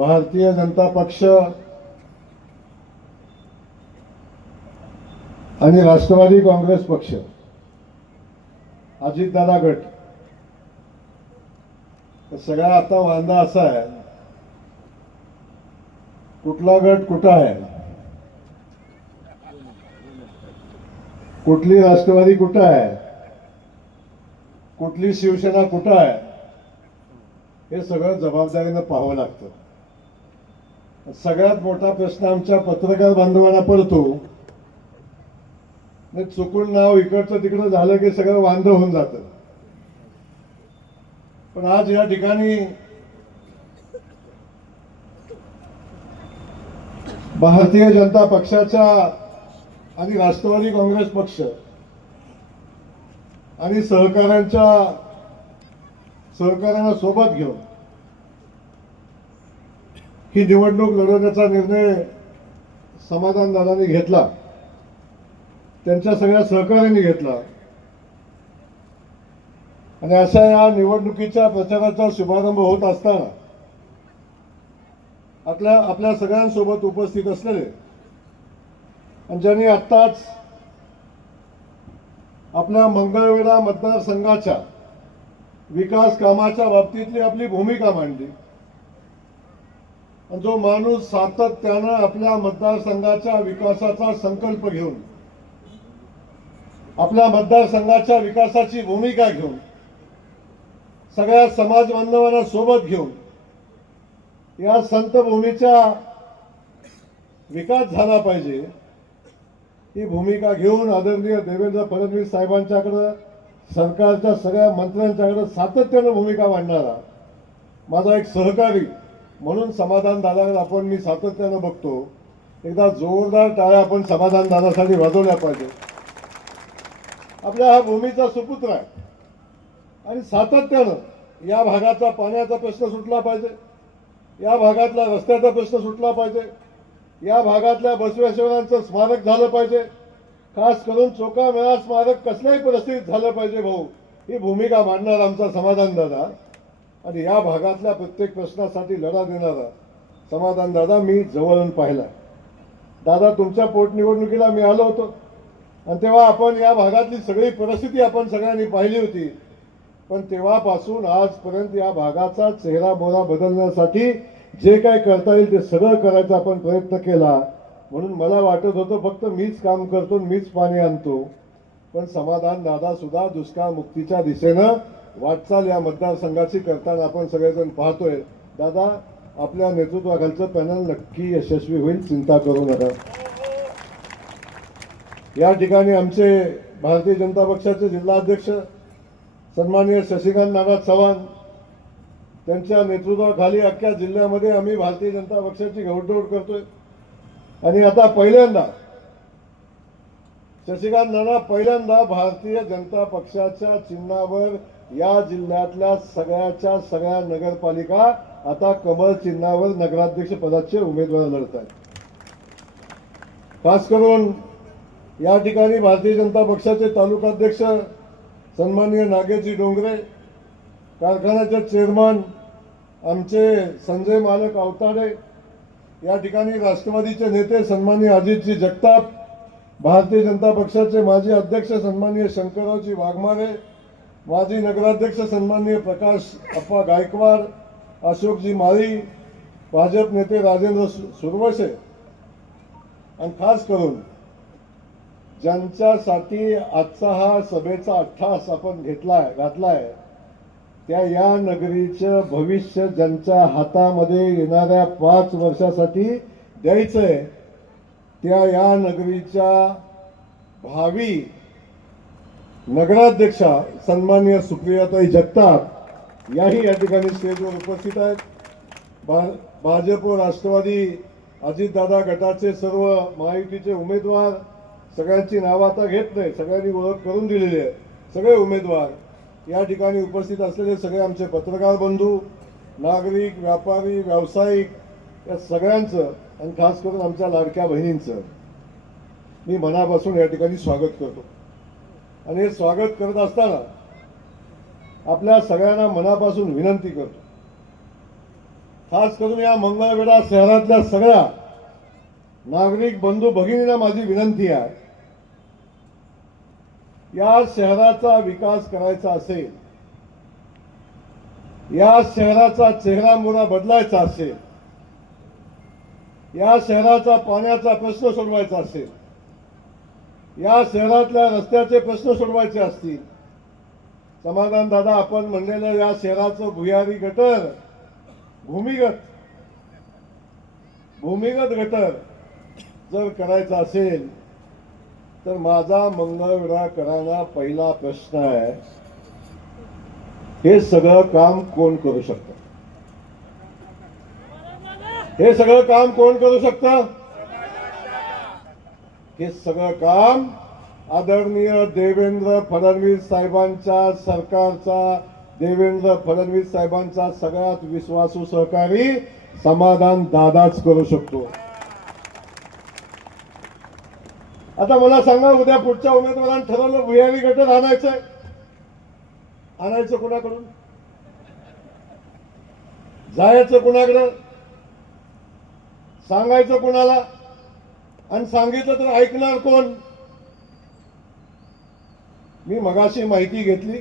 भारतीय जनता पक्ष आणि राष्ट्रवादी काँग्रेस पक्ष अजितदादा गट. सगळा आता वांदा असा आहे कुठला गट कुठं आहे? कुठली राष्ट्रवादी कुठं आहे? कुठली शिवसेना कुठं आहे? हे सगळं जबाबदारीनं पाहावं लागतं. सगळ्यात मोठा प्रश्न आमच्या पत्रकार बांधवांना पडतो. चुकून नाव इकडचं तिकडं झालं की सगळं वांध होऊन जात. पण आज या ठिकाणी भारतीय जनता पक्षाच्या आणि राष्ट्रवादी काँग्रेस पक्ष आणि सहकाऱ्यांच्या सहकाऱ्यांना सोबत घेऊन ही निवडणूक लढवण्याचा निर्णय समाधान दादांनी घेतला. त्यांच्या सगळ्या सहकार्याने घेतला. आणि अशा या निवडणुकीच्या प्रचाराचा शुभारंभ होत असताना आपल्या आपल्या सगळ्यांसोबत उपस्थित असलेले आणि ज्यांनी आत्ताच आपल्या मंगळवेढा मतदारसंघाच्या विकास कामाच्या बाबतीतली आपली भूमिका मांडली. जो माणूस सातत्यानं आपल्या मतदारसंघाच्या विकासाचा संकल्प घेऊन आपल्या मतदारसंघाच्या विकासाची भूमिका घेऊन सगळ्या समाज बांधवांना सोबत घेऊन या संतभूमीचा विकास झाला पाहिजे ही भूमिका घेऊन आदरणीय देवेंद्र फडणवीस साहेबांच्याकडं सरकारच्या सगळ्या मंत्र्यांच्याकडं सातत्यानं भूमिका मांडणारा माझा एक सहकारी म्हणून समाधान दादाकडे आपण मी सातत्यानं बघतो एकदा जोरदार टाळ्या आपण समाधान दादासाठी वाजवल्या पाहिजे. आपल्या हा भूमीचा सुपुत्र आहे. आणि सातत्यानं या भागाचा पाण्याचा प्रश्न सुटला पाहिजे. या भागातला रस्त्याचा प्रश्न सुटला पाहिजे. या भागातल्या बसवेश्वरांचं स्मारक झालं पाहिजे. खास करून चोका मेळा स्मारक कसल्याही परिस्थितीत झालं पाहिजे भाऊ. ही भूमिका मांडणार आमचा समाधान दादा. आणि या भागातल्या प्रत्येक प्रश्नासाठी लढा देणारा समाधान दादा मी जवळून पाहिला दादा तुमच्या पोटनिवडणुकीला मी आलो होतो. आणि तेव्हा आपण या भागातली सगळी परिस्थिती आपण सगळ्यांनी पाहिली होती. पण तेव्हापासून आजपर्यंत या भागाचा चेहरा मोहरा बदलण्यासाठी जे काय करता येईल ते सगळं करायचा आपण प्रयत्न केला. म्हणून मला वाटत होतं फक्त मीच काम करतो मीच पाणी आणतो. पण समाधान दादा सुद्धा दुष्काळ मुक्तीच्या दिशेनं वाटचाल या मतदारसंघाची करताना आपण सगळेजण पाहतोय. दादा आपल्या नेतृत्वाखालचं पॅनल नक्की यशस्वी होईल चिंता करू नका. या ठिकाणी आमचे भारतीय जनता पक्षाचे जिल्हाध्यक्ष सन्माननीय शशिकांत नाना चव्हाण त्यांच्या नेतृत्वाखाली अख्ख्या जिल्ह्यामध्ये आम्ही भारतीय जनता पक्षाची घोडदौड करतोय. आणि आता पहिल्यांदा शशिकांत नाना पहिल्यांदा भारतीय जनता पक्षाच्या चिन्हावर या जिल्ह्यातल्या सगळ्याच्या सगळ्या नगरपालिका आता कमळ चिन्हावर नगराध्यक्ष पदाचे उमेदवार लढत आहेत खास करून या ठिकाणी भारतीय जनता पक्षाचे तालुकाध्यक्ष सन्माननीय नागेजी डोंगरे कारखान्याचे चेअरमन आमचे संजय मालक अवताडे या ठिकाणी राष्ट्रवादीचे नेते सन्माननीय अजितजी जगताप भारतीय जनता पक्षाचे माजी अध्यक्ष सन्माननीय शंकररावजी वाघमारे माजी नगराध्यक्ष सन्माननीय प्रकाश अप्पा गायकवाड अशोकजी माळी भाजप नेते राजेंद्र सुरवसे आणि खास करून ज्यांच्यासाठी आजचा हा सभेचा अठ्ठास आपण घेतलाय घातलाय त्या या नगरीचं भविष्य ज्यांच्या हातामध्ये येणाऱ्या पाच वर्षासाठी द्यायचंय त्या या नगरीच्या भावी नगराध्यक्षा सन्माननीय सुप्रियाताई जगताप याही या ठिकाणी स्टेजवर उपस्थित आहेत. भा- भाजप व राष्ट्रवादी अजितदादा गटाचे सर्व महायुतीचे उमेदवार सगळ्यांची नावं आता घेत नाही सगळ्यांनी ओळख करून दिलेली आहे सगळे उमेदवार या ठिकाणी उपस्थित असलेले सगळे आमचे पत्रकार बंधू नागरिक व्यापारी व्यावसायिक या सगळ्यांचं आणि खास करून आमच्या लाडक्या बहिणींचं मी मनापासून या ठिकाणी स्वागत करतो. आणि हे स्वागत करत असताना आपल्या सगळ्यांना मनापासून विनंती करतो. खास करून या मंगळवेढा शहरातल्या सगळ्या नागरिक बंधू भगिनींना माझी विनंती आहे या शहराचा विकास करायचा असेल या शहराचा चेहरा मोरा बदलायचा असेल या शहराचा पाण्याचा प्रश्न सोडवायचा असेल या शहरातल्या रस्त्याचे प्रश्न सोडवायचे असतील. समाधान दादा आपण म्हणलेलं या शहराचं भुयारी गटर भूमिगत भूमिगत गटर जर करायचं असेल तर माझा मंगळवेढा करायला पहिला प्रश्न आहे हे सगळं काम कोण करू शकतं? हे सगळं काम कोण करू शकतं? हे सगळं काम आदरणीय देवेंद्र फडणवीस साहेबांच्या सरकारचा देवेंद्र फडणवीस साहेबांचा सगळ्यात विश्वासू सहकारी समाधान दादाच करू शकतो. आता मला सांगा उद्या पुढच्या उमेदवारांनी ठरवलं भुयारी गटर आणायचंय? आणायचं कोणाकडून? जायचं कोणाकडं? सांगायचं कोणाला? आणि सांगितलं तर ऐकणार कोण? मी मगाशी माहिती घेतली.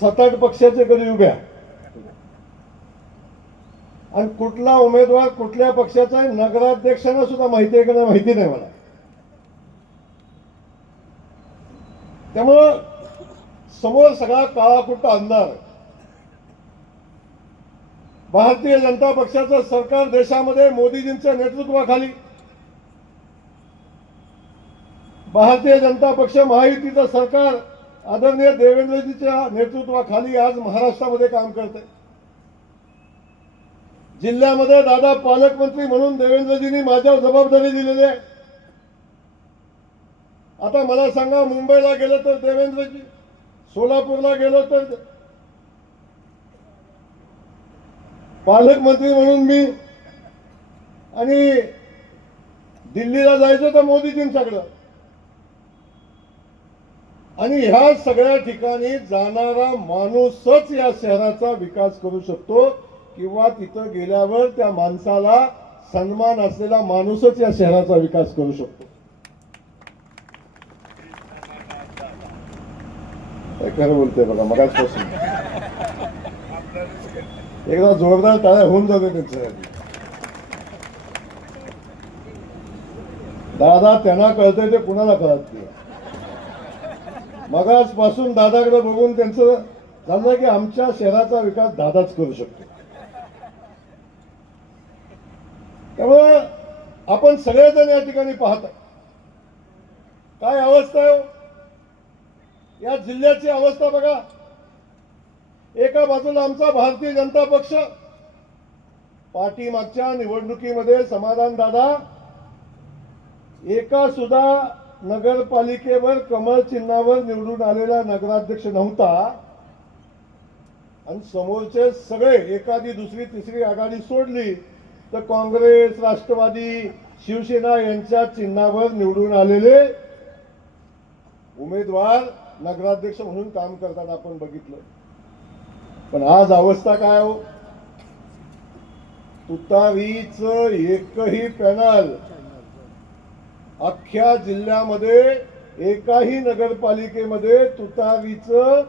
सात आठ पक्षाचे कधी उभ्या आणि कुठला उमेदवार कुठल्या पक्षाचा आहे नगराध्यक्षांना सुद्धा माहिती आहे का नाही माहिती नाही मला. त्यामुळं समोर सगळा काळा कुठं अंधार आहे. भारतीय जनता पक्षाचं सरकार देशामध्ये मोदीजींच्या नेतृत्वाखाली. भारतीय जनता पक्ष महायुतीचं सरकार आदरणीय देवेंद्रजीच्या नेतृत्वाखाली आज महाराष्ट्रामध्ये काम करते जिल्ह्यामध्ये दादा पालकमंत्री म्हणून देवेंद्रजींनी माझ्यावर जबाबदारी दिलेली आहे. आता मला सांगा मुंबईला गेलो तर देवेंद्रजी सोलापूरला गेलो तर पालकमंत्री म्हणून मी आणि दिल्लीला जायचं तर मोदीजींच्याकडं आणि ह्या सगळ्या ठिकाणी जाणारा माणूसच या शहराचा विकास करू शकतो किंवा तिथं गेल्यावर त्या माणसाला सन्मान असलेला माणूसच या शहराचा विकास करू शकतो. खरं बोलते बघा मगाचपासून एकदा जोरदार टाळ्या होऊन जाते त्यांच्यासाठी दादा त्यांना कळतंय ते कुणाला कळत नाही मगाचपासून दादाकडे बघून त्यांचं झालं की आमच्या शहराचा विकास दादाच करू शकतो. त्यामुळं आपण सगळेजण या ठिकाणी पाहत काय अवस्था आहे हो? या जिल्ह्याची अवस्था बघा. एका बाजूला आमचा भारतीय जनता पक्ष. पाठीमागच्या निवडणुकीमध्ये समाधान दादा. एका सुद्धा नगरपालिकेवर कमळ चिन्हावर निवडून आलेला नगराध्यक्ष नव्हता. आणि समोरचे सगळे एखादी दुसरी तिसरी आघाडी सोडली तर काँग्रेस राष्ट्रवादी शिवसेना यांच्या चिन्हावर निवडून आलेले उमेदवार नगराध्यक्ष म्हणून काम करताना आपण बघितलं. पण आज अवस्था काय हो? तुतारीच एकही पॅनल अख्ख्या जिल्ह्यामध्ये एकाही नगरपालिकेमध्ये तुतारीचं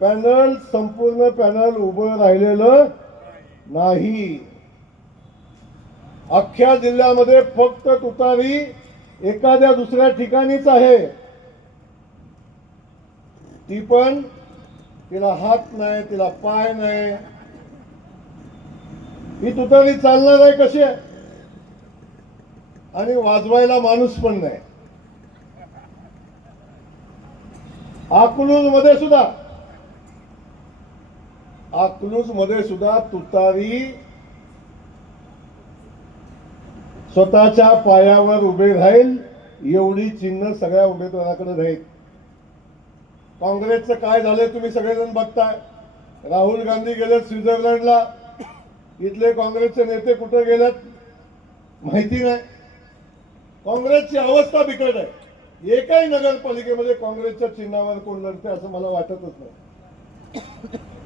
पॅनल संपूर्ण पॅनल उभं राहिलेलं नाही. अख्ख्या जिल्ह्यामध्ये फक्त तुतारी एखाद्या दुसऱ्या ठिकाणीच आहे. ती पण तिला हात नाही तिला पाय नाही. ही तुतारी चालणार आहे कशी आहे? आणि वाजवायला माणूस पण नाही. आकलूजमध्ये सुद्धा. आकलूजमध्ये सुद्धा तुतारी स्वतःच्या पायावर उभे राहील एवढी चिन्ह सगळ्या उमेदवाराकडे राहील. काँग्रेसचं काय झालंय तुम्ही सगळेजण बघताय. राहुल गांधी गेलेत स्वित्झर्लंडला. इथले काँग्रेसचे नेते कुठे गेलेत? माहिती नाही. काँग्रेसची अवस्था बिकट आहे. एकाही नगरपालिकेमध्ये काँग्रेसच्या चिन्हावर कोण लढते असं मला वाटतच नाही.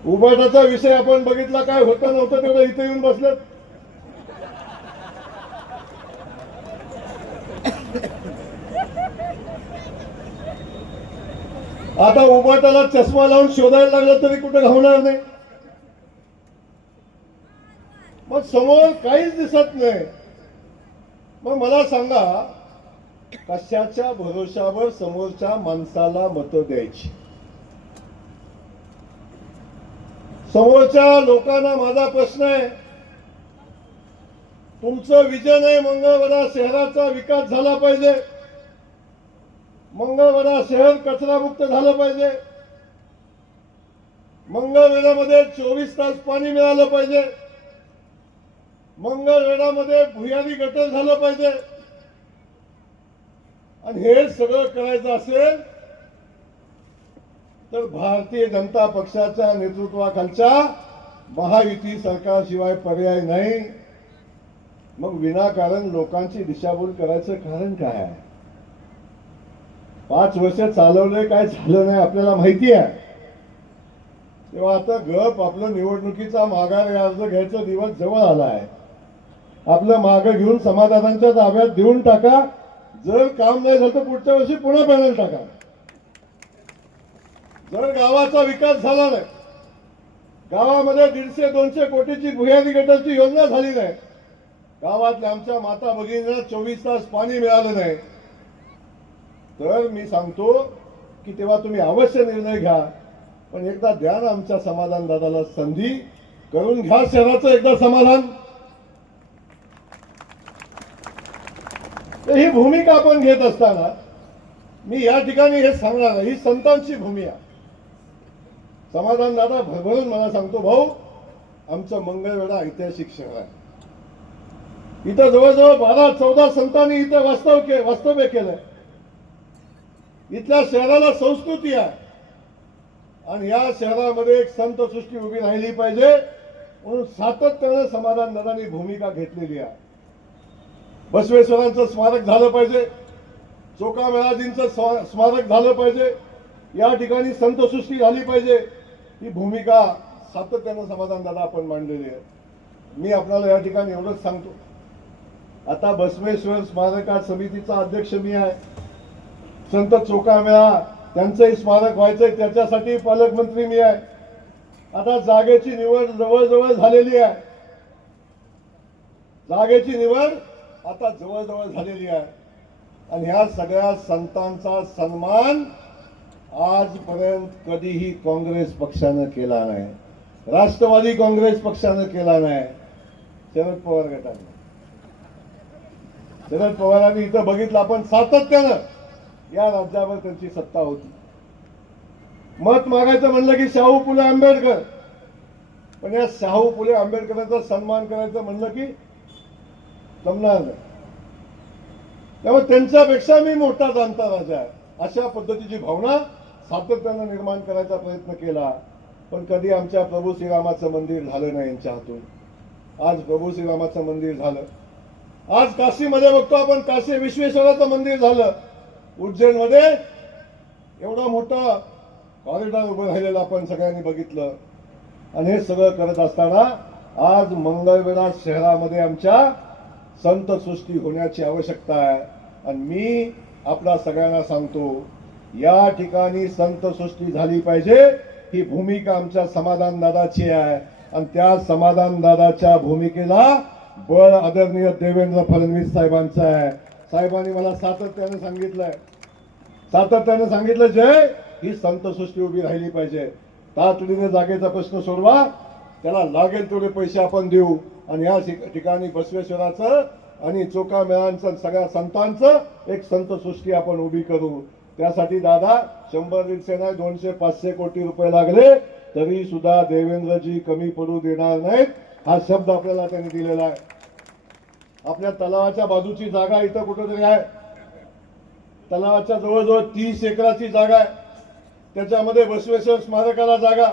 उभाटाचा विषय आपण बघितला काय होतं नव्हतं तेवढं इथे येऊन बसलं आता उमाटाला चष्मा लावून शोधायला लागला तरी कुठं घावणार नाही. मग समोर काहीच दिसत नाही. मग मला सांगा कशाच्या भरोशावर समोरच्या माणसाला मतं द्यायची? समोरच्या लोकांना माझा प्रश्न आहे. तुमचं विजन आहे मंगळवारा शहराचा विकास झाला पाहिजे. मंगळवेढा शहर कचरामुक्त झालं पाहिजे. मंगळवेढ्यामध्ये चोवीस तास पाणी मिळालं पाहिजे. मंगळवेढ्यामध्ये भुयारी गटर झालं पाहिजे. आणि हे सगळं करायचं असेल तर भारतीय जनता पक्षाच्या नेतृत्वाखालच्या महायुती सरकारशिवाय पर्याय नाही. मग विनाकारण लोकांची दिशाभूल करायचं कारण काय आहे? पाच वर्ष चालवलंय काय झालं नाही आपल्याला माहिती आहे तेव्हा आता गप आपलं निवडणुकीचा माघार अर्ज घ्यायचा दिवस जवळ आला आहे आपलं मागं घेऊन समाधानांच्या ताब्यात देऊन टाका. जर काम नाही झालं तर पुढच्या वर्षी पुन्हा पॅनल टाका. जर गावाचा विकास झाला नाही गावामध्ये दीडशे दोनशे कोटीची भुयारी गटाची योजना झाली नाही गावातल्या आमच्या माता भगिनींना चोवीस तास पाणी मिळालं नाही तर मी सांगतो की तेव्हा तुम्ही अवश्य निर्णय घ्या. पण एकदा द्या ना आमच्या समाधान दादाला संधी. करून घ्या शहराचं एकदा समाधान. तर ही भूमिका आपण घेत असताना मी या ठिकाणी हे सांगणार ही संतांची भूमी आहे. समाधान दादा भरभरून मला सांगतो भाऊ आमचं मंगळवेढा ऐतिहासिक शहर आहे. इथं जवळजवळ बारा चौदा संतांनी इथं वास्तव के वास्तव्य केलंय. इथल्या शहराला संस्कृती आहे. आणि या शहरामध्ये एक संत सृष्टी उभी राहिली पाहिजे म्हणून सातत्यानं समाधान दादांनी भूमिका घेतलेली आहे. बसवेश्वरांचं स्मारक झालं पाहिजे चोका मेळाजींचं स्मारक झालं पाहिजे या ठिकाणी संतसृष्टी झाली पाहिजे ही भूमिका सातत्यानं समाधान दादा आपण मांडलेली आहे. मी आपल्याला या ठिकाणी एवढंच सांगतो. आता बसवेश्वर स्मारका समितीचा अध्यक्ष मी आहे. संत चोकामेळा त्यांचंही स्मारक व्हायचंय त्याच्यासाठी पालकमंत्री मी आहे. आता जागेची निवड जवळजवळ झालेली आहे. जागेची निवड आता जवळजवळ झालेली आहे. आणि ह्या सगळ्या संतांचा सन्मान आजपर्यंत कधीही काँग्रेस पक्षानं केला नाही. राष्ट्रवादी काँग्रेस पक्षानं केला नाही. शरद पवार गटाने. शरद पवारांनी इथं बघितलं आपण सातत्यानं या राज्यावर त्यांची सत्ता होती. मत मागायचं म्हणलं की शाहू फुले आंबेडकर. पण या शाहू फुले आंबेडकरांचा सन्मान करायचं म्हणलं की जमणार नाही. त्यामुळे त्यांच्यापेक्षा मी मोठा जाणता राजा आहे. अशा पद्धतीची भावना सातत्यानं निर्माण करायचा प्रयत्न केला. पण कधी आमच्या प्रभू श्रीरामाचं मंदिर झालं नाही यांच्या हातून. आज प्रभू श्रीरामाचं मंदिर झालं. आज काशीमध्ये बघतो आपण काशी विश्वेश्वराचं मंदिर झालं. उज्जैनमध्ये एवढा मोठं कॉरिडॉर उभं राहिलेलं आपण सगळ्यांनी बघितलं. आणि हे सगळं करत असताना आज मंगळवेढा शहरामध्ये आमच्या संत सृष्टी होण्याची आवश्यकता आहे. आणि मी आपला सगळ्यांना सांगतो या ठिकाणी संत सृष्टी झाली पाहिजे ही भूमिका आमच्या समाधान दादाची आहे. आणि त्या समाधान दादाच्या भूमिकेला बळ आदरणीय देवेंद्र फडणवीस साहेबांचं आहे. साहेबांनी मला सातत्याने सांगितलंय. सातत्याने सांगितलं जय! ही संतसृष्टी उभी राहिली पाहिजे. तातडीने जागेचा प्रश्न सोडवा. त्याला लागेल तेवढे पैसे आपण देऊ. आणि या ठिकाणी बसवेश्वराचं आणि चोका मेळांचं सगळ्या संतांचं एक संतसृष्टी आपण उभी करू. त्यासाठी दादा शंभर दीडशे नाही दोनशे पाचशे कोटी रुपये लागले. तरी सुद्धा देवेंद्रजी कमी पडू देणार नाहीत. हा शब्द आपल्याला त्यांनी दिलेला आहे. आपल्या तलावाच्या बाजूची जागा इथं कुठंतरी आहे. तलावाच्या जवळजवळ तीस एकराची जागा आहे. त्याच्यामध्ये बसवेश्वर स्मारकाला जागा.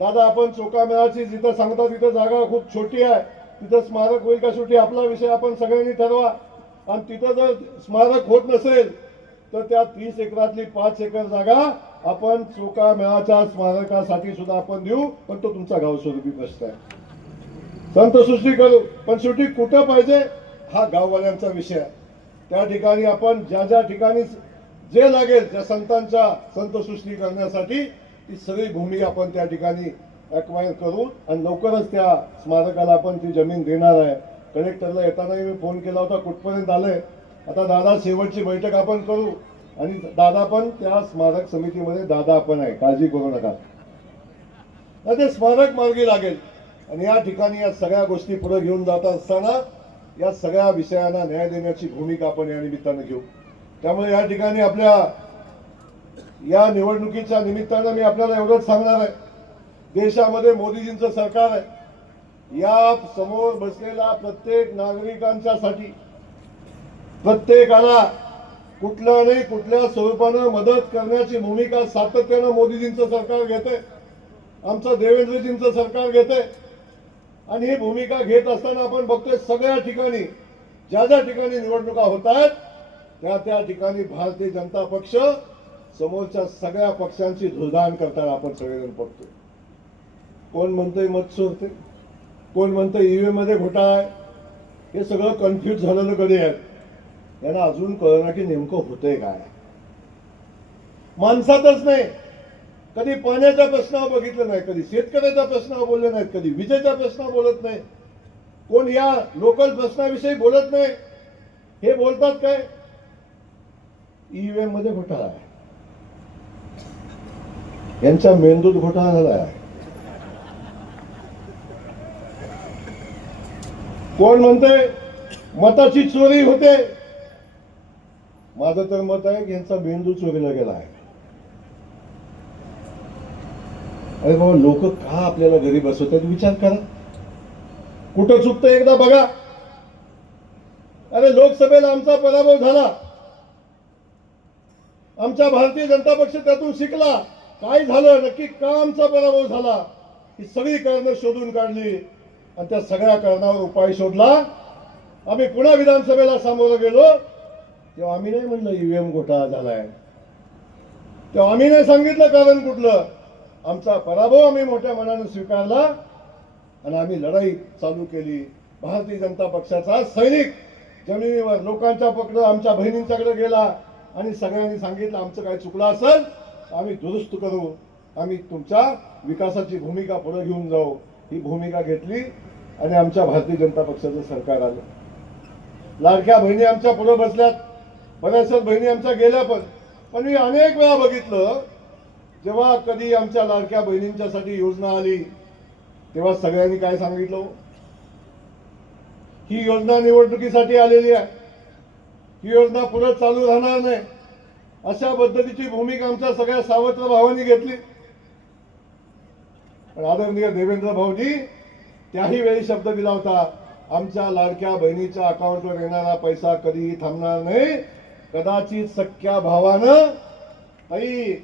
दादा आपण चोकामेळाची जिथं सांगता तिथं जागा खूप छोटी आहे. तिथं स्मारक होईल का शेवटी आपला विषय आपण सगळ्यांनी ठरवा. आणि तिथं जर स्मारक होत नसेल तर त्या तीस एकरातली पाच एकर जागा आपण चोका मेळाच्या स्मारकासाठी सुद्धा आपण देऊ. पण तो तुमचा गावस्वरूपी प्रश्न आहे. संतसृष्टी करू. पण शेवटी कुठं पाहिजे? हा गाववाल्यांचा विषय त्या ठिकाणी आपण ज्या ज्या ठिकाणी जे लागेल त्या संतांच्या संतसृष्टी करण्यासाठी ती सगळी भूमी आपण त्या ठिकाणी अक्वायर करू. आणि लवकरच त्या स्मारकाला आपण ती जमीन देणार आहे. कलेक्टरला येतानाही मी फोन केला होता कुठपर्यंत आलंय आता दादा शेवटची बैठक आपण करू. आणि दादा पण त्या स्मारक समितीमध्ये दादा आपण आहे. काळजी करू नका. तर ते स्मारक मार्गी लागेल. आणि या ठिकाणी या सगळ्या गोष्टी पुढे घेऊन जात असताना या सगळ्या विषयांना न्याय देण्याची भूमिका आपण या निमित्तानं घेऊ. त्यामुळे या ठिकाणी आपल्या या निवडणुकीच्या निमित्तानं मी आपल्याला एवढंच सांगणार आहे. देशामध्ये मोदीजींचं सरकार आहे. या समोर बसलेला प्रत्येक नागरिकांच्यासाठी प्रत्येकाला कुठल्या नाही कुठल्या स्वरूपानं मदत करण्याची भूमिका सातत्यानं मोदीजींचं सरकार घेते आमचं देवेंद्रजींचं सरकार घेते आणि ही भूमिका घेत असताना आपण बघतोय सगळ्या ठिकाणी ज्या ज्या ठिकाणी निवडणुका होत आहेत त्या त्या ठिकाणी भारतीय जनता पक्ष समोरच्या सगळ्या पक्षांची धुळदाण करताना आपण सगळेजण बघतोय. कोण म्हणतंय मत चोरते कोण म्हणतं ईव्हीएममध्ये घोटाळा आहे? हे सगळं कन्फ्युज झालेलं कधी आहे? यांना अजून कळणार की नेमकं होतंय काय. माणसातच नाही. कधी पाण्याचा प्रश्न बघितलं नाही कधी शेतकऱ्याचा प्रश्नाव बोलले नाहीत कधी विजेचा प्रश्न बोलत नाही. कोण या लोकल प्रश्नाविषयी बोलत नाही? हे बोलतात काय? ईव्हीएममध्ये घोटाळा आहे. यांच्या मेंदूत घोटाळा झाला आहे. कोण म्हणते मताची चोरी होते? माझं तर मत आहे की यांचा मेंदू चोरीला गेला आहे. अरे बाबा लोक का आपल्याला घरी बसवतात विचार करा. कुठं चुकतं एकदा बघा. अरे लोकसभेला आमचा पराभव झाला. आमच्या भारतीय जनता पक्ष त्यातून शिकला. काय झालं? नक्की का आमचा पराभव झाला? ही सगळी कारणं शोधून काढली. आणि त्या सगळ्या कारणावर उपाय शोधला. आम्ही पुन्हा विधानसभेला सामोरं गेलो. तेव्हा आम्ही नाही म्हणलं ईव्हीएम घोटाळा झालाय. तेव्हा आम्ही नाही सांगितलं कारण कुठलं. आमचा पराभव आम्ही मोठ्या मनानं स्वीकारला आणि आम्ही लढाई चालू केली. भारतीय जनता पक्षाचा सैनिक जमिनीवर लोकांच्या पकडं आमच्या बहिणींच्याकडे गेला आणि सगळ्यांनी सांगितलं आमचं काय चुकलं असेल आम्ही दुरुस्त करू. आम्ही तुमच्या विकासाची भूमिका पुढे घेऊन जाऊ. ही भूमिका घेतली आणि आमच्या भारतीय जनता पक्षाचं सरकार आलं. लाडक्या बहिणी आमच्या पुढे बसल्यात. बऱ्याचशा बहिणी आमच्या गेल्या पण. पण मी अनेक वेळा बघितलं जेव्हा कधी आमच्या लाडक्या बहिणींच्यासाठी योजना आली तेव्हा सगळ्यांनी काय सांगितलं? ही योजना निवडणुकीसाठी आलेली आहे. ही योजना पुढे चालू राहणार नाही. अशा पद्धतीची भूमिका आमच्या सगळ्या सावत्र भावांनी घेतली. पण आदरणीय देवेंद्र भाऊजी त्याही वेळी शब्द दिला होता आमच्या लाडक्या बहिणीच्या अकाउंटवर येणारा पैसा कधीही थांबणार नाही. कदाचित सख्या भावानं आई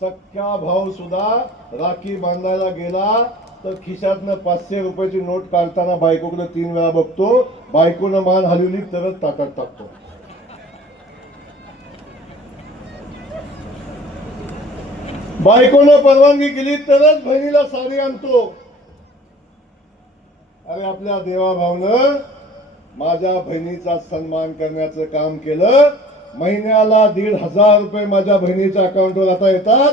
सख्या भाऊ सुद्धा राखी बांधायला गेला तर खिशातनं पाचशे रुपयाची नोट काढताना बायकोकडे तीन वेळा बघतो. बायकोनं मान हलवली तरच ताकद टाकतो. बायकोनं परवानगी केली तरच बहिणीला साडी आणतो. अरे आपल्या देवाभावनं माझ्या बहिणीचा सन्मान करण्याचं काम केलं. महिन्याला दीड हजार रुपये माझ्या बहिणीच्या अकाउंटवर आता येतात.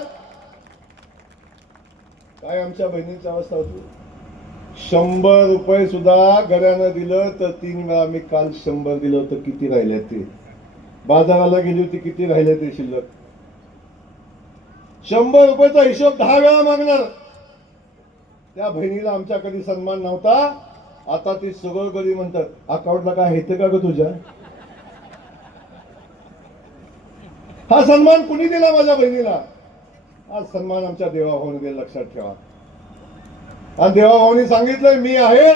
काय आमच्या बहिणीची अवस्था होती? शंभर रुपये सुद्धा गड्यानं दिलं तर तीन वेळा मी काल शंभर दिलं होतं. किती राहिले ते? बाजाराला गेली होती किती राहिले ते शिल्लक? शंभर रुपयाचा हिशोब दहा वेळा मागणार. त्या बहिणीला आमच्या कधी सन्मान नव्हता. आता ती सगळं कधी म्हणतात अकाउंटला काय येते का ग तुझ्या? हा सन्मान कुणी दिला माझ्या बहिणीला? हा सन्मान आमच्या देवाभाऊने दिला लक्षात ठेवा. आणि देवाभाऊनी सांगितलंय मी आहे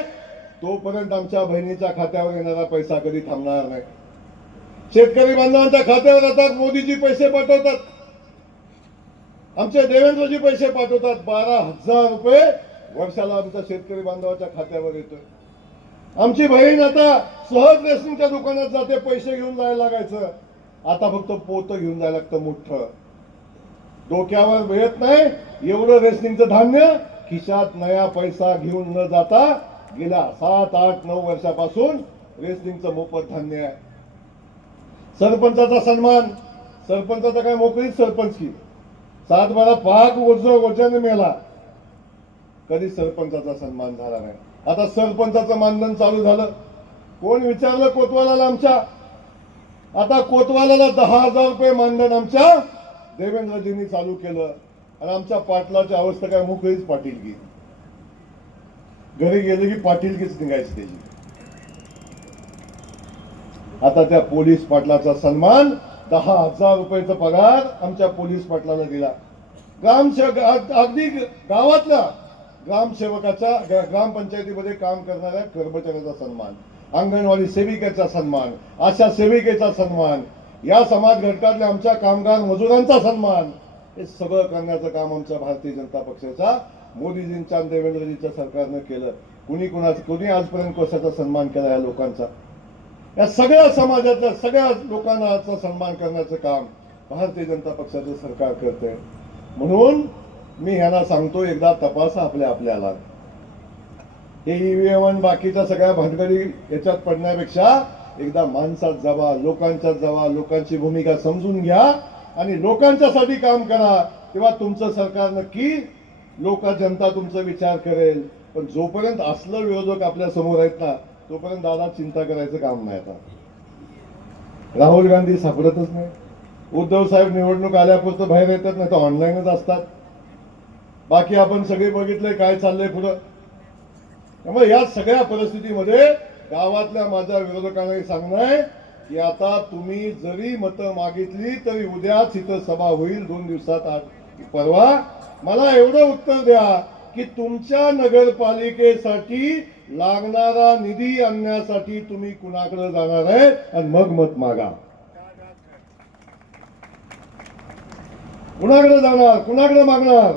तोपर्यंत आमच्या बहिणीच्या खात्यावर येणारा पैसा कधी थांबणार नाही. शेतकरी बांधवांच्या खात्यावर आता मोदीजी पैसे पाठवतात. आमचे देवेंद्रजी पैसे पाठवतात. बारा हजार रुपये वर्षाला आमच्या शेतकरी बांधवाच्या खात्यावर येतोय. आमची बहीण आता सहज रेशनिंगच्या दुकानात जाते पैसे घेऊन जायला लागायचं. आता फक्त पोत घेऊन जायला लागतं मोठं. डोक्यावर मिळत नाही एवढं रेसलिंगचं धान्य खिशात नया पैसा घेऊन न जाता गेल्या सात आठ नऊ वर्षापासून रेसलिंगचं मोफत धान्य आहे. सरपंचाचा सन्मान. सरपंचाचा काय मोकळीच सरपंच की सात बारा पाक वर्ष वर्षाने मेला कधी सरपंचाचा सन्मान झाला नाही. आता सरपंचाचं मानधन चालू झालं. कोण विचारलं कोतवालाला आमच्या? आता कोतवाला दहा हजार रुपये मानधन आमच्या देवेंद्रजींनी चालू केलं. आणि आमच्या पाटलाची अवस्था काय मोकळीच पाटीलगी घरी गेले की पाटीलकीच निघायची त्याची. आता त्या पोलीस पाटलाचा सन्मान दहा हजार रुपयाचा पगार आमच्या पोलीस पाटलाला दिला. ग्रामसेवक अगदी गावातल्या ग्रामसेवकाचा ग्रामपंचायतीमध्ये काम करणाऱ्या कर्मचाऱ्याचा सन्मान. अंगणवाडी सेविकेचा सन्मान आशा सेविकेचा सन्मान या समाज घटकातल्या आमच्या कामगार मजुरांचा सन्मान. हे सगळं करण्याचं काम आमच्या भारतीय जनता पक्षाचा मोदीजींच्या आणि देवेंद्रजीच्या सरकारनं केलं. कुणी कुणाचं कुणी आजपर्यंत कशाचा सन्मान केला या लोकांचा? या सगळ्या समाजातल्या सगळ्या लोकांना सन्मान करण्याचं काम भारतीय जनता पक्षाचं सरकार करते म्हणून मी ह्यांना सांगतो एकदा तपासा आपल्या आपल्याला. हे ईव्हीएम आणि बाकीच्या सगळ्या भानगडी याच्यात पडण्यापेक्षा एकदा माणसात जावा लोकांच्यात जावा लोकांची भूमिका समजून घ्या आणि लोकांच्यासाठी काम करा. तेव्हा तुमचं सरकार नक्की लोक जनता तुमचा विचार करेल. पण जोपर्यंत असलं विरोधक आपल्यासमोर आहेत ना तोपर्यंत दादा चिंता करायचं काम नाही आता. राहुल गांधी सापडतच नाही. उद्धव साहेब निवडणूक आल्यापुरतं बाहेर येतात नाही तर ऑनलाईनच असतात. बाकी आपण सगळे बघितले काय चाललंय पुढं. त्यामुळे या सगळ्या परिस्थितीमध्ये गावातल्या माझ्या विरोधकांना सांगणं आहे की आता तुम्ही जरी मतं मागितली तरी उद्याच इथं सभा होईल दोन दिवसात आज परवा. मला एवढं उत्तर द्या की तुमच्या नगरपालिकेसाठी लागणारा निधी आणण्यासाठी तुम्ही कुणाकडे जाणार आहे आणि मग मत मागा. कुणाकडे जाणार? कुणाकडे मागणार?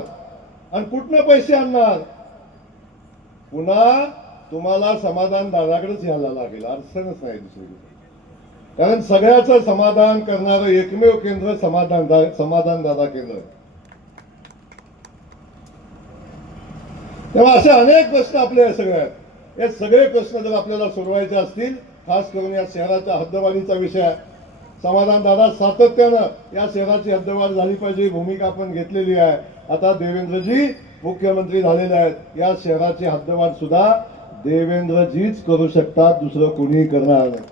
आणि कुठनं पैसे आणणार? पुन्हा तुम्हाला समाधान दादाकडेच यायला लागेल अडचणच नाही दुसरी कारण सगळ्याचं समाधान करणारं एकमेव केंद्र समाधान दा- समाधान दादा केंद्र. तेव्हा असे अनेक प्रश्न आपले आहे सगळ्यात. हे सगळे प्रश्न जर आपल्याला सोडवायचे असतील खास करून या शहराच्या हद्दवाढीचा विषय आहे समाधान दादा सातत्यानं या शहराची हद्दवाढ झाली पाहिजे भूमिका आपण घेतलेली आहे. आता देवेंद्रजी मुख्यमंत्री झालेले आहेत. या शहराची हद्दवाढ सुद्धा देवेंद्रजीच करू शकतात दुसरं कोणीही करणार नाही.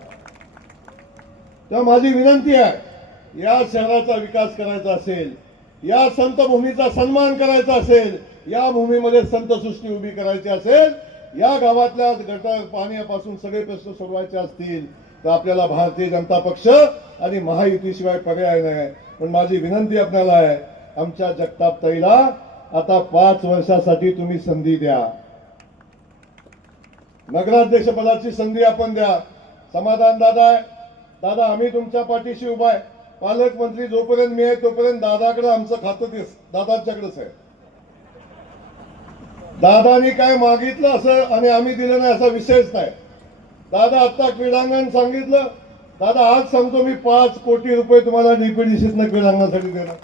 तेव्हा माझी विनंती आहे या शहराचा विकास करायचा असेल या संत भूमीचा सन्मान करायचा असेल या भूमीमध्ये संत सृष्टी उभी करायची असेल या गावातल्या गटर पाण्यापासून सगळे प्रश्न सोडवायचे असतील तर आपल्याला भारतीय जनता पक्ष आणि महायुतीशिवाय पर्याय नाही. पण माझी विनंती आपल्याला आहे आमच्या जगताप ताईला आता पाच वर्षासाठी तुम्ही संधी द्या. नगराध्यक्ष पदाची संधी आपण द्या. समाधान दादा आहे. दादा आम्ही तुमच्या पाठीशी उभा आहे. पालकमंत्री जोपर्यंत मी आहे तोपर्यंत दादाकडे आमचं खातं दिस. दादाच्याकडेच आहे. दादानी काय मागितलं असं आणि आम्ही दिलं नाही असा विषयच नाही. दादा आता क्रीडांगण सांगितलं. दादा आज सांगतो मी पाच कोटी रुपये तुम्हाला डीपीडीसीतनं क्रीडांगणासाठी देणार.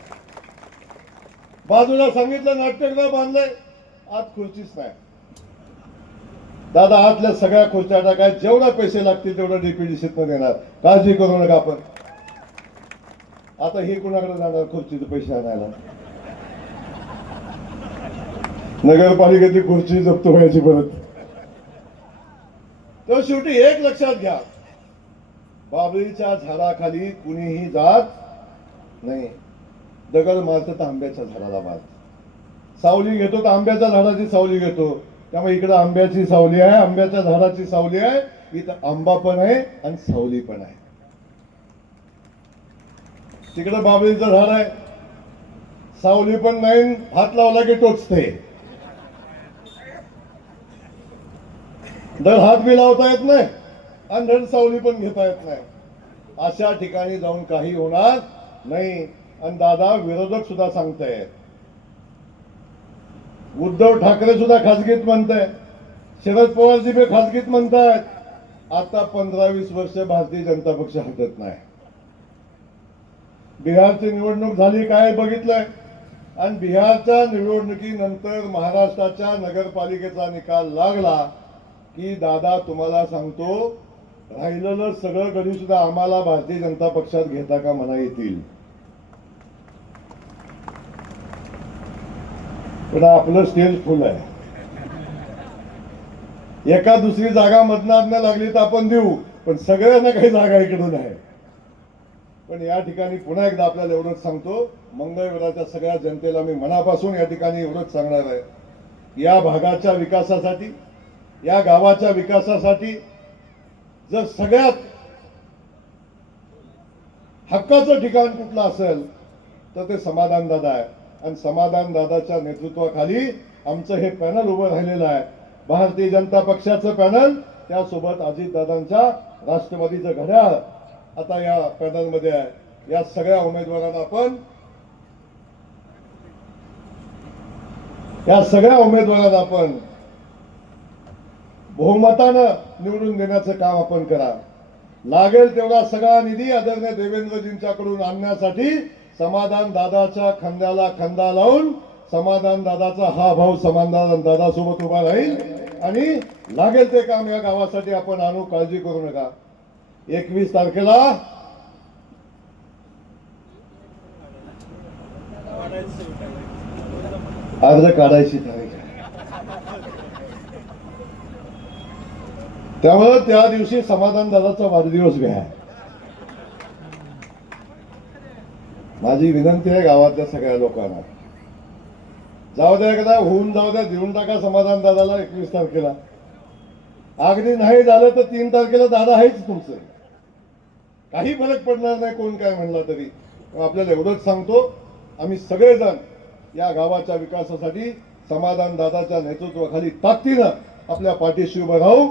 बाजूला सांगितलं नाट्यगृह बांधलंय. आज खुर्चीच नाही. दादा आतल्या सगळ्या खुर्च्या टाकाय. जेवढा पैसे लागतील तेवढं पण देणार काळजी करू नका आपण. आता हे कुणाकडे जाणार? खुर्चीचे पैसे आणायला. नगरपालिकेची खुर्ची जप्त व्हायची परत. तर शेवटी एक लक्षात घ्या. बाबळीच्या झाडाखाली कुणीही जात नाही. दगड मारतं तर आंब्याच्या झाडाला मारत सावली घेतो तर आंब्याच्या झाडाची सावली घेतो. त्यामुळे इकडं आंब्याची सावली आहे आंब्याच्या झाडाची सावली आहे इथं आंबा पण आहे आणि सावली पण आहे. तिकडं बाबळीचं झाड आहे. सावली पण नाही हात लावला की टोचते. धड हात बी लावता येत नाही आणि धड सावली पण घेता येत नाही. अशा ठिकाणी जाऊन काही होणार नाही. आणि दादा विरोधक सुद्धा सांगतायत उद्धव ठाकरे सुद्धा खासगीत म्हणताय. शरद पवारजी बी खासगीत म्हणतायत. आता पंधरा वीस वर्ष भारतीय जनता पक्ष हटत नाही. बिहारची निवडणूक झाली काय बघितलंय? आणि बिहारच्या निवडणुकीनंतर महाराष्ट्राच्या नगरपालिकेचा निकाल लागला की दादा तुम्हाला सांगतो राहिलेलं सगळं कधी सुद्धा आम्हाला भारतीय जनता पक्षात घेता का म्हणा येतील. पण आपलं स्टेज फुल आहे. एका दुसरी जागा मधनात लागली तर आपण देऊ पण सगळ्यांना काही जागा इकडून आहे. पण या ठिकाणी पुन्हा एकदा आपल्याला एवढंच सांगतो मंगळवेराच्या सगळ्या जनतेला मी मनापासून या ठिकाणी एवढंच सांगणार आहे. या भागाच्या विकासासाठी या गावाच्या विकासासाठी जर सगळ्यात हक्काचं ठिकाण कुठलं असेल तर ते समाधान दादा आहे. आणि समाधान दादाच्या नेतृत्वाखाली आमचं हे पॅनल उभं राहिलेलं आहे. भारतीय जनता पक्षाचं पॅनल त्यासोबत अजितदादांच्या राष्ट्रवादीचं घड्याळ आता या पॅनलमध्ये आहे. या सगळ्या उमेदवारांना आपण या सगळ्या उमेदवारांना आपण बहुमतानं निवडून देण्याचं काम आपण करा. लागेल तेवढा सगळा निधी आदरणीय देवेंद्रजींच्याकडून आणण्यासाठी समाधान दादाच्या खांद्याला खांदा लावून समाधान दादाचा हा भाऊ समाधान दादासोबत उभा राहील. आणि लागेल ते काम या गावासाठी आपण आणू काळजी करू नका. एकवीस तारखेला अर्ज काढायची तारीख आहे. त्यामुळे त्या दिवशी समाधान दादाचा वाढदिवस घ्या माझी विनंती आहे गावातल्या सगळ्या लोकांना. जाऊ द्या एकदा होऊन जाऊ द्या देऊन टाका समाधान दादाला एकवीस तारखेला. अगदी नाही झालं तर तीन तारखेला दादा आहेच तुमचं. काही फरक पडणार नाही कोण काय म्हणला तरी. आपल्याला एवढंच सांगतो आम्ही सगळेजण या गावाच्या विकासासाठी समाधान दादाच्या नेतृत्वाखाली ताकदीनं आपल्या पाठीशी उभं राहू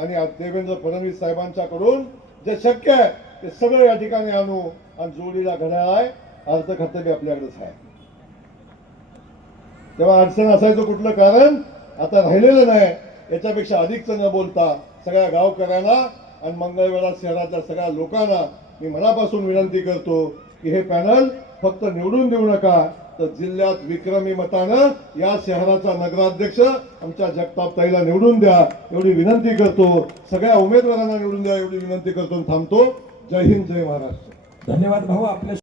आणि देवेंद्र फडणवीस साहेबांच्याकडून जे शक्य आहे ते सगळं या ठिकाणी आणू आणि जोडीला घड्याळ आहे. अर्थखर्तव्य आपल्याकडेच आहे. तेव्हा अडचण असायचं कुठलं कारण? आता राहिलेलं नाही. याच्यापेक्षा अधिकचं न बोलता सगळ्या गावकऱ्यांना आणि मंगळवेळा शहराच्या सगळ्या लोकांना मी मनापासून विनंती करतो की हे पॅनल फक्त निवडून देऊ नका. तर जिल्ह्यात विक्रमी मतानं या शहराचा नगराध्यक्ष आमच्या जगताप ताईला निवडून द्या एवढी विनंती करतो. सगळ्या उमेदवारांना निवडून द्या एवढी विनंती करतो थांबतो. जय हिंद जय महाराष्ट्र. धन्यवाद भाऊ. आपल्या